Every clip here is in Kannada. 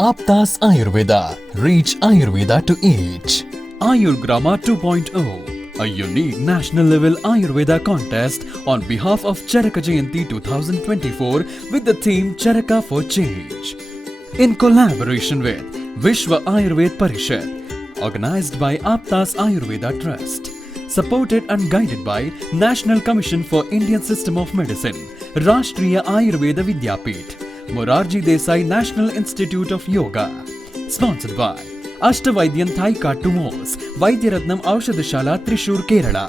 Aptas Ayurveda. Reach Ayurveda to each. Ayurgrama 2.0, a unique national level Ayurveda contest on behalf of Charaka Jayanti 2024 with the theme Charaka for Change. In collaboration with Vishwa Ayurved Parishad, organized by Aptas Ayurveda Trust, supported and guided by National Commission for Indian System of Medicine, Rashtriya Ayurveda Vidyapith, Morarji Desai National Institute of Yoga, sponsored by Ashtavaidyan Thaika Tumos, Vaidyaratnam Aushadashala Trishur Kerala,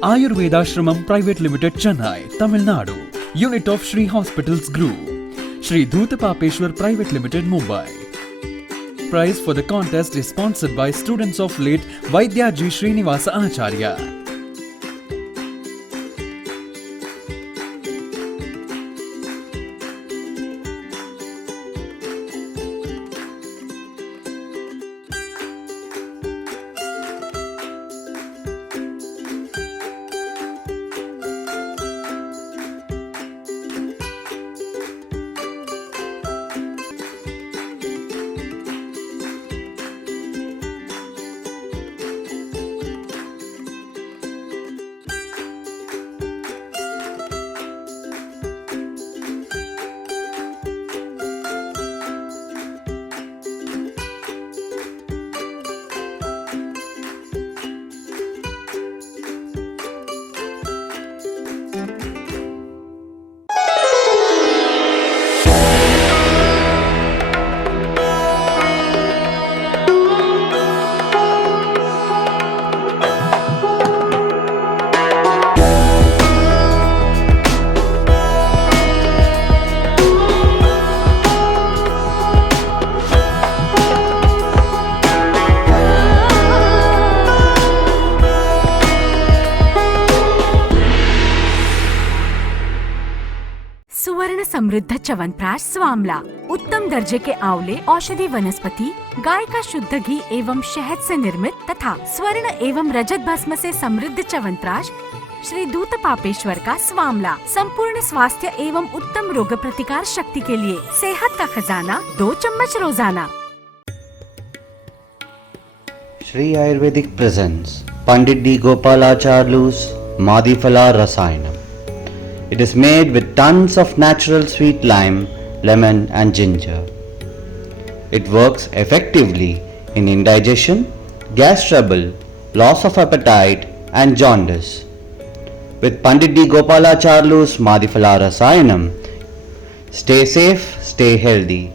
Ayurveda Shramam Private Limited Chennai, Tamil Nadu, Unit of Shri Hospitals Group, Shri Dhutapapeshwar Private Limited Mumbai. Prize for the contest is sponsored by students of late Vaidyaji Srinivasa Acharya. सुवर्ण समृद्ध च्यवनप्राश स्वामला, उत्तम दर्जे के आंवले औषधि वनस्पति, गाय का शुद्ध घी एवं शहद से निर्मित तथा स्वर्ण एवं रजत भस्म से समृद्ध च्यवनप्राश श्री धूतपापेश्वर का स्वामला, संपूर्ण स्वास्थ्य एवं उत्तम रोग प्रतिकार शक्ति के लिए सेहत का खजाना, 2 चम्मच रोजाना। Sri Ayurvedic presents Pandit D. Gopalacharlu's Madhifala Rasayanam. It is made with tons of natural sweet lime, lemon and ginger. It works effectively in indigestion, gas trouble, loss of appetite and jaundice. With Pandit D. Gopalacharlu's Madhifala Rasayanam, stay safe, stay healthy.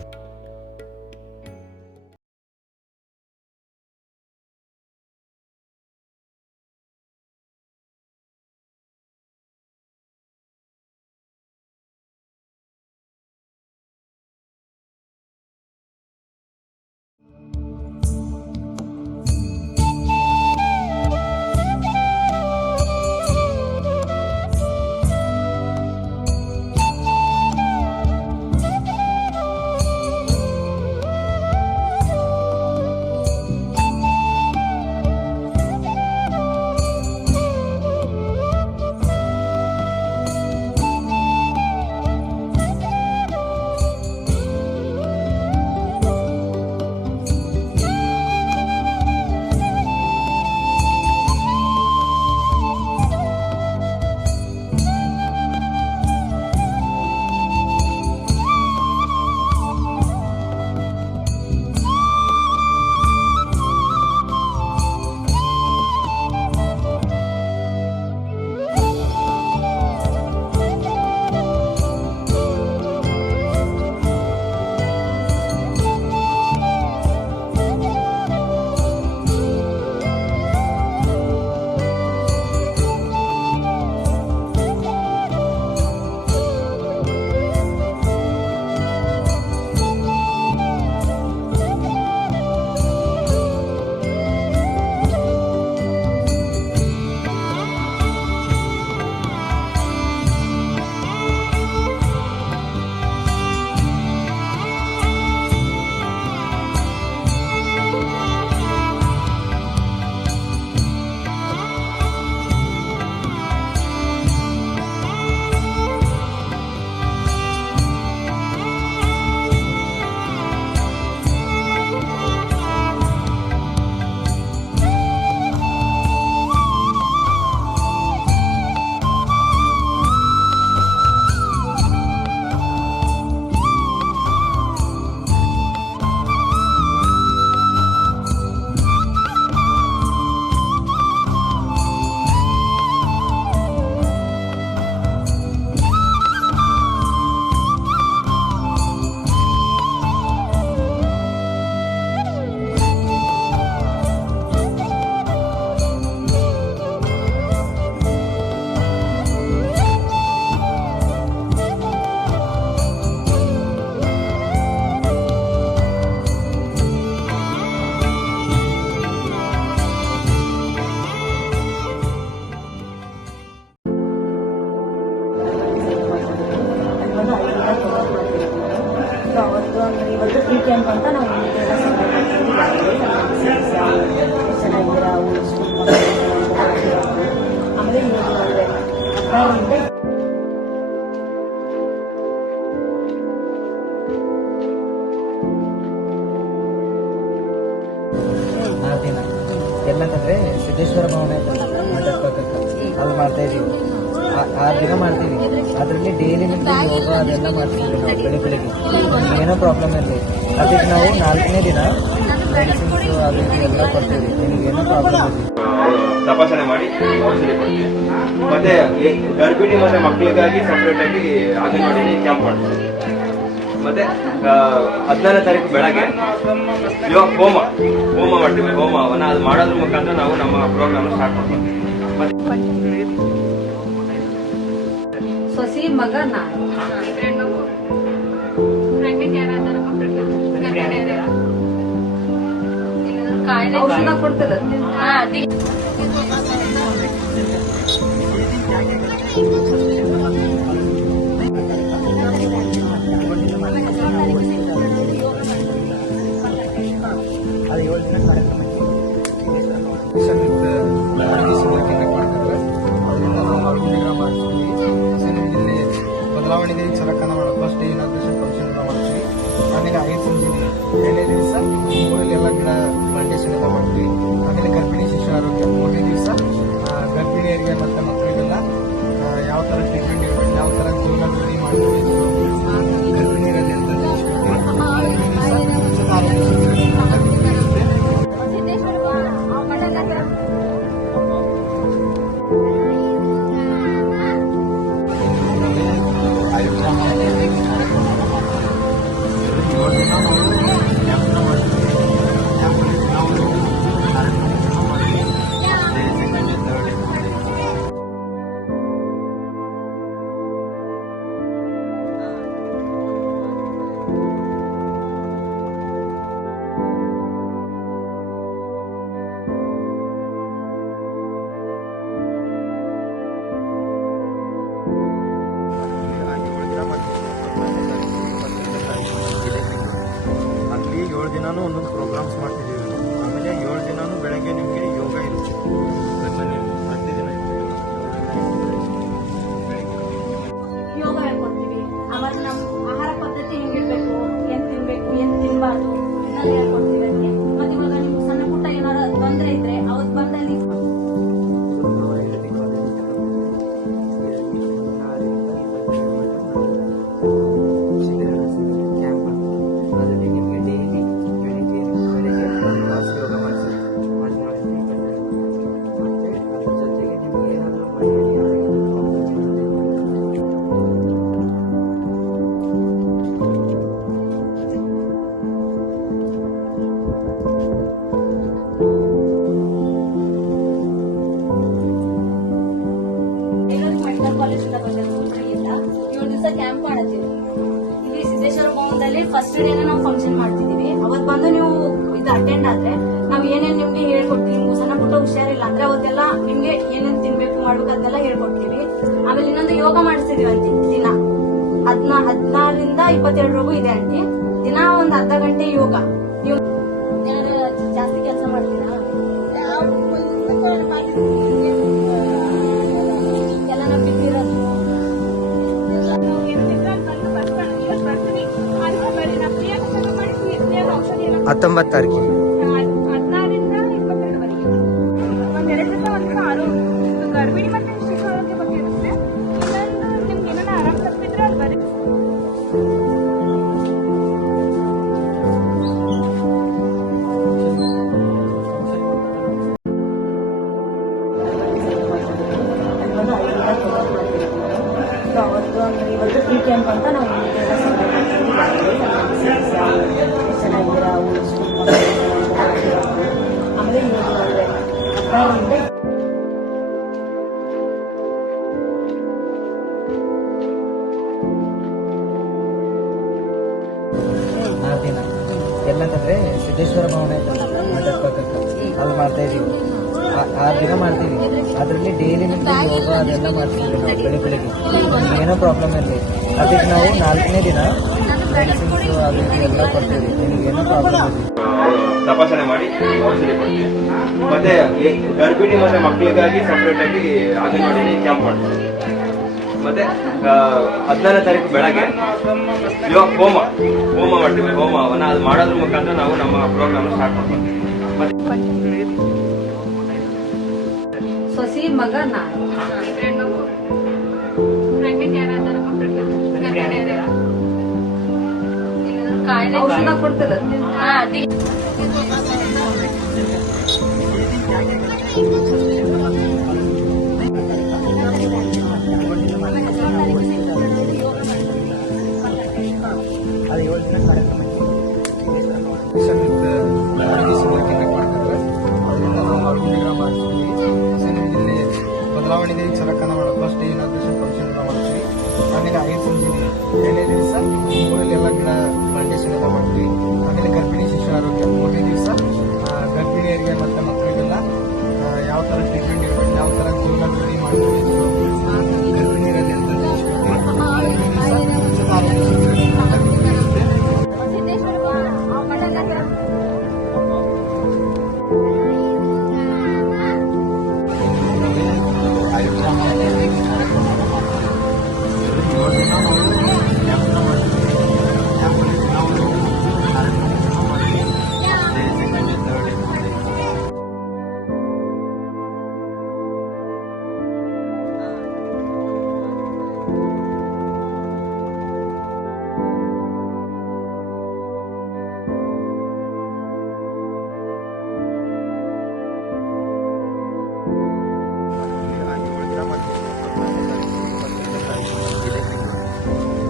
ಅಂತ ನಾವು ಚೆನ್ನಾಗಿರೋ ಆಮೇಲೆ ದಿನ ಎಲ್ಲಂತಂದ್ರೆ ಸಿದ್ದೇಶ್ವರ ಭವನ ಮಠದ ಪಕ್ಕಕ್ಕೆ ಅಲ್ಲಿ ಮಾಡ್ತಾ ಇದೀವಿ. 6 ದಿನ ಮಾಡ್ತೀವಿ. ಅದರಲ್ಲಿ ಡೈಲಿ ಯೋಗ ಅದೆಲ್ಲ ಮಾಡ್ತೀವಿ ನಾವು ಬೆಳಿಗ್ಗೆ. ಏನೋ ಪ್ರಾಬ್ಲಮ್ ಇಲ್ಲ. ಅದಕ್ಕೆ ನಾವು 4ನೇ ದಿನ ಮೆಡಿಸಿನ್ಸ್ ಅದು ಇದು ಎಲ್ಲ ಕೊಡ್ತೀವಿ. ನಿಮಗೇನೋ ಪ್ರಾಬ್ಲಮ್ ಇಲ್ಲ ತಪಾಸಣೆ ಮಾಡಿ ಔಷಧಿ ಕೊಡ್ತೀವಿ. ಮತ್ತೆ ಗರ್ಭಿಣಿ ಮತ್ತೆ ಮಕ್ಕಳಿಗಾಗಿ ಸಪ್ರೇಟ್ ಆಗಿ ಅಂಗನವಾಡಿ ಕ್ಯಾಂಪ್ ಮಾಡ್ತೀವಿ. ಮತ್ತೆ 14ನೇ ತಾರೀಕು ಬೆಳಗ್ಗೆ ಹೋಮ ಮಾಡ್ತೀವಿ. ಹೋಮವನ್ನ ಅದು ಮಾಡೋದ್ರ ಮುಖಾಂತರ ನಾವು ನಮ್ಮ ಪ್ರೋಗ್ರಾಮ್ ಸ್ಟಾರ್ಟ್ ಮಾಡ್ತೀವಿ. ಸೊಸಿ ಮಗ ನಾನು ಔಷಧ ಕೊಡ್ತದ ಅದು 7 ದಿನ ಕಾರ್ಯಕ್ರಮ ಬದಲಾವಣೆಗೆ ಚರಕನ ಮಾಡೋದು. ಫಸ್ಟ್ ಇನಾಗ್ರೇಷನ್ ಫಂಕ್ಷನ್ ಎಲ್ಲ ಮಾಡ್ತೀವಿ. ಆಮೇಲೆ 5 ಸಂಜೆ 2ನೇ ದಿವಸ ಊರಲ್ಲಿ ಎಲ್ಲ ಗಿಡ ಪ್ಲಾಂಟೇಶನ್ ಎಲ್ಲ ಮಾಡ್ತೀವಿ. ಆಮೇಲೆ ಗರ್ಭಿಣಿ ಶಿಶು ಆರೋಗ್ಯ 3ನೇ ದಿವಸ ಗರ್ಭಿಣಿಯರಿಗೆ ಮತ್ತು ಮಕ್ಕಳಿಗೆಲ್ಲ ಯಾವ ಥರ ಟ್ರೀಟ್ಮೆಂಟ್ ಇರಬೇಕು, ಯಾವ ಥರ ಜೀವನ ವೃದ್ಧಿ ಮಾಡಬೇಕು, ಗರ್ಭಿಣಿಯರಲ್ಲಿ ಅಂತ ತಿಳಿಸ್ಕೊಡ್ತೀವಿ. 5ನೇ ದಿವಸ ಸ್ವಚ್ಛತಾ ಆರೋಗ್ಯ ಅಲ್ಲಿ 7 ದಿನಾನು ಒಂದೊಂದು ಪ್ರೋಗ್ರಾಮ್ಸ್ ಮಾಡ್ತಿದ್ದೀವಿ. ಆಮೇಲೆ 7 ದಿನಾನು ಬೆಳಗ್ಗೆ ನಿಮಗೆ ಯೋಗ ಇರುತ್ತೆ. ಪ್ರತಿದಿನ ಯೋಗ ಹೇಳ್ಕೊಡ್ತೀವಿ. ಆಮೇಲೆ ನಮ್ಮ ಆಹಾರ ಪದ್ಧತಿ ಹೆಂಗಿರ್ಬೇಕು, ಏನ್ ತಿನ್ಬೇಕು, ಏನ್ ತಿನ್ಬಾರ್ದು ಇನ್ನೊಂದು ಹೇಳ್ಕೊಡ್ತೀವಿ. ಅದಕ್ಕೆ ಮತ್ತೆ ಇವಾಗ ನಿಮ್ಗೆ ಸಣ್ಣ ಪುಟ್ಟ ಏನಾರ ತೊಂದರೆ ಇದ್ರೆ ಅವತ್ತು ಬಂದಲ್ಲಿ ಕಾಲೇಜಿಂದ ಬಂದಿದ್ದು ಹುಡುಗರಿಗಿಂತ 7 ದಿವಸ ಕ್ಯಾಂಪ್ ಮಾಡತ್ತೀವಿ. ಇಲ್ಲಿ ಸಿದ್ದೇಶ್ವರ ಭವನದಲ್ಲಿ ಫಸ್ಟ್ ಡೇ ನಾವು ಫಂಕ್ಷನ್ ಮಾಡ್ತಿದೀವಿ. ಅವತ್ ಬಂದು ನೀವು ಇದು ಅಟೆಂಡ್ ಆದ್ರೆ ನಾವ್ ಏನೇನ್ ನಿಮ್ಗೆ ಹೇಳ್ಕೊಡ್ತೀವಿ. ನಿಮ್ಗೆ ಸಣ್ಣ ಪುಟ್ಟ ಹುಷಾರಿಲ್ಲ ಅಂದ್ರೆ ಅವತ್ತೆಲ್ಲ ನಿಮ್ಗೆ ಏನೇನ್ ತಿನ್ಬೇಕು ಮಾಡ್ಬೇಕು ಅದನ್ನೆಲ್ಲ ಹೇಳ್ಕೊಡ್ತೀವಿ. ಆಮೇಲೆ ಇನ್ನೊಂದು ಯೋಗ ಮಾಡಿಸ್ತಿದೀವಿ ಅಂತಿ ದಿನ 16ರಿಂದ 22 ಇದೆ ಅಂಟಿ. ದಿನ ಒಂದ್ ಅರ್ಧ ಗಂಟೆ ಯೋಗ. ನೀವು ಜಾಸ್ತಿ ಕೆಲಸ ಮಾಡ್ತೀರಾ? ಎಲ್ಲ ನಾವು ಬಿಟ್ಟಿರೋದು 19 ತಾರೀಕಿಗೆ 16ರಿಂದ 22ವರೆಗೆ ಒಂದೆರಡು ದಿವಸ ಗರ್ಭಿಣಿ ಮತ್ತೆ ಶಿಶು ಆರೋಗ್ಯ ಬಗ್ಗೆ ಇರುತ್ತೆ. ಇನ್ನೊಂದು ನಿಮ್ಗೆ ಏನಾರ ಆರಾಮ್ ತಪ್ಪಿದ್ರೆ ಅಲ್ಲಿ ಬರೀ ಇವತ್ತು ಫ್ರೀ ಕ್ಯಾಂಪ್ ಅಂತ ನಾವು ಚೆನ್ನಾಗಿರೋ ಆಮೇಲೆ ದಿನ ಎಲ್ಲಂತಂದ್ರೆ ಸಿದ್ದೇಶ್ವರ ಭವನ ಮಠದ ಪಕ್ಕಕ್ಕೆ ಅಲ್ಲಿ ಮಾಡ್ತಾ ಇದೀವಿ. 6 ದಿನ ಮಾಡ್ತೀವಿ. ಅದರಲ್ಲಿ ಡೈಲಿ ಯೋಗ ಅದೆಲ್ಲ ಮಾಡ್ತೀವಿ ನಾವು ಬೆಳಿಗ್ಗೆ. ಏನೋ ಪ್ರಾಬ್ಲಮ್ ಇಲ್ಲ. ಅದಕ್ಕೆ ನಾವು 4ನೇ ದಿನ ಮೆಡಿಸಿನ್ಸ್ ಅದು ಇದು ಎಲ್ಲ ಕೊಡ್ತೀವಿ. ನಿಮ್ಗೆ ಏನೋ ಪ್ರಾಬ್ಲಮ್ ಇದೆ ತಪಾಸಣೆ ಮಾಡಿ ಔಷಧಿ ಕೊಡ್ತೀವಿ. ಮತ್ತೆ ಗರ್ಭಿಣಿ ಮತ್ತೆ ಮಕ್ಕಳಿಗಾಗಿ ಸಪ್ರೇಟ್ ಆಗಿ ಅಂಗನವಾಡಿಯಲ್ಲಿ ಕ್ಯಾಂಪ್ ಮಾಡ್ತೀವಿ. ಮತ್ತೆ 14ನೇ ತಾರೀಕು ಬೆಳಗ್ಗೆ ಹೋಮ ಮಾಡ್ತೀವಿ. ಹೋಮವನ್ನ ಅದು ಮಾಡೋದ್ರ ಮುಖಾಂತರ ನಾವು ನಮ್ಮ ಪ್ರೋಗ್ರಾಮ್ ಸ್ಟಾರ್ಟ್ ಮಾಡ್ತೀವಿ. ಸೊಸಿ ಮಗ ನಾನು ಔಷಧ ಕೊಡ್ತಿಲ್ಲ. ಅದು 7 ದಿನ ಕಾರ್ಯಕ್ರಮ ಬದಲಾವಣೆ ಚರಕನ ಮಾಡೋದು. ಫಸ್ಟ್ ಇನಾಗ್ರೇಷನ್ ಫಂಕ್ಷನ್ ಎಲ್ಲ ಮಾಡ್ತೀವಿ. ಆಮೇಲೆ 5 ಸಂಜೆ 2ನೇ ದಿವಸ ಊರಲ್ಲಿ ಎಲ್ಲ ಗಿಡ ಪ್ಲಾಂಟೇಶನ್ ಎಲ್ಲ ಮಾಡ್ತೀವಿ. ಆಮೇಲೆ ಗರ್ಭಿಣಿ ಶಿಶು ಆರೋಗ್ಯ 3ನೇ ದಿವಸ ಗರ್ಭಿಣಿಯರಿಗೆ ಮತ್ತು ಮಕ್ಕಳಿಗೆಲ್ಲ ಯಾವ ಥರ ಟ್ರೀಟ್ಮೆಂಟ್ ಇರಬೇಕು, ಯಾವ ಥರ ಜೀವನ ವೃದ್ಧಿ ಮಾಡಬೇಕು, ಗರ್ಭಿಣಿಯರಲ್ಲಿ ಅಂತ ತಿಳಿಸ್ಕೊಡ್ತೀವಿ. 5ನೇ ದಿವಸ ಉಚಿತ ಆರೋಗ್ಯ ಶಿಬಿರ ಇರುತ್ತೆ.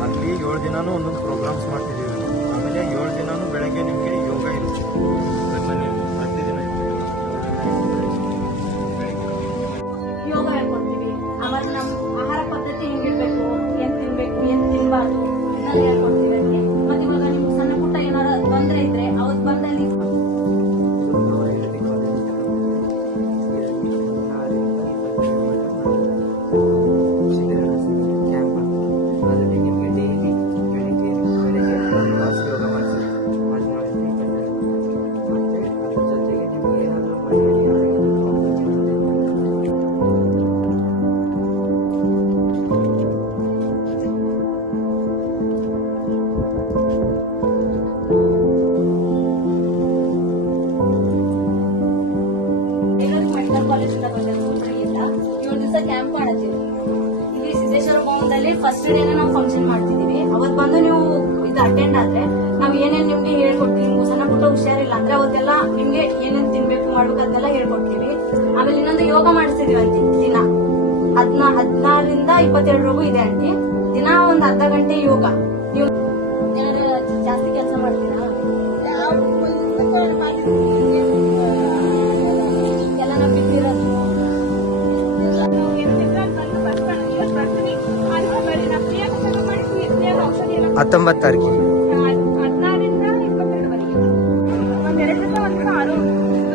ಅಲ್ಲಿ 7 ದಿನಾನು ಒಂದೊಂದು ಪ್ರೋಗ್ರಾಮ್ಸ್ ಮಾಡ್ತಿದ್ದೀವಿ. ಆಮೇಲೆ 7 ದಿನಾನು ಬೆಳಗ್ಗೆ ನಿಮಗೆ ಯೋಗ ಇರುತ್ತೆ. ಪ್ರತಿದಿನ ಯೋಗ ಹೇಳ್ಕೊಡ್ತೀವಿ. ಆಮೇಲೆ ನಮ್ಮ ಆಹಾರ ಪದ್ಧತಿ ಹೆಂಗಿರ್ಬೇಕು, ಏನ್ ತಿನ್ಬೇಕು, ಏನ್ ತಿನ್ಬಾರ್ದು ಇದನ್ನ ಹೇಳ್ಕೊಡ್ತೀವಿ ಅದಕ್ಕೆ. ಮತ್ತೆ ಇವಾಗ ನಿಮ್ಗೆ ಸಣ್ಣ ಪುಟ್ಟ ಏನಾರ ತೊಂದರೆ ಇದ್ರೆ ಅವತ್ತು ಬಂದಲ್ಲಿ ಕಾಲೇಜಿಂದ ಬಂದಿದ್ದು ಹುಡುಗರಿಗಿಂತ 7 ದಿವಸ ಕ್ಯಾಂಪ್ ಮಾಡತ್ತೀವಿ. ಇಲ್ಲಿ ಸಿದ್ದೇಶ್ವರ ಭವನದಲ್ಲಿ ಫಸ್ಟ್ ಡೇ ನಾವು ಫಂಕ್ಷನ್ ಮಾಡ್ತಿದೀವಿ. ಅವತ್ ಬಂದು ನೀವು ಇದು ಅಟೆಂಡ್ ಆದ್ರೆ ನಾವ್ ಏನೇನ್ ನಿಮ್ಗೆ ಹೇಳ್ಕೊಡ್ತೀವಿ. ನಿಮ್ಗೆ ಸಣ್ಣ ಪುಟ್ಟ ಹುಷಾರಿಲ್ಲ ಅಂದ್ರೆ ಅವತ್ತೆಲ್ಲ ನಿಮ್ಗೆ ಏನೇನ್ ತಿನ್ಬೇಕು ಮಾಡ್ಬೇಕು ಅದನ್ನೆಲ್ಲ ಹೇಳ್ಕೊಡ್ತೀವಿ. ಆಮೇಲೆ ಇನ್ನೊಂದು ಯೋಗ ಮಾಡಿಸ್ತಿದೀವಿ ಅಂತಿ ದಿನ 16ರಿಂದ 22 ಇದೆ ಅಂಟಿ. ದಿನ ಒಂದ್ ಅರ್ಧ ಗಂಟೆ ಯೋಗ. ನೀವು ಜಾಸ್ತಿ ಕೆಲಸ ಮಾಡ್ತೀರಾ? ಎಲ್ಲ ನಾವು ಬಿಟ್ಟಿರೋದು 19 ತಾರೀಕಿಗೆ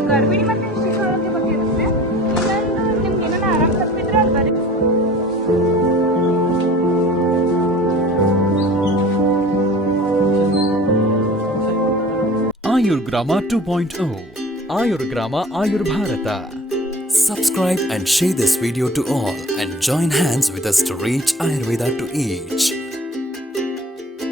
ಗರ್ಭಿಣಿ ಮತ್ತೆ ಶಿಶು ಆರೋಗ್ಯ ಬಗ್ಗೆ ಇರುತ್ತೆ. ಇನ್ನೊಂದು ನಿಮ್ಗೆ ಏನಾರ ಆರಾಮ್ ತಪ್ಪಿದ್ರೆ ಅಲ್ಲಿ ಬರೀ Ayurgrama 2.0 Ayurgrama Ayurbharata. Subscribe and share this video to all and join hands with us to reach Ayurveda to each.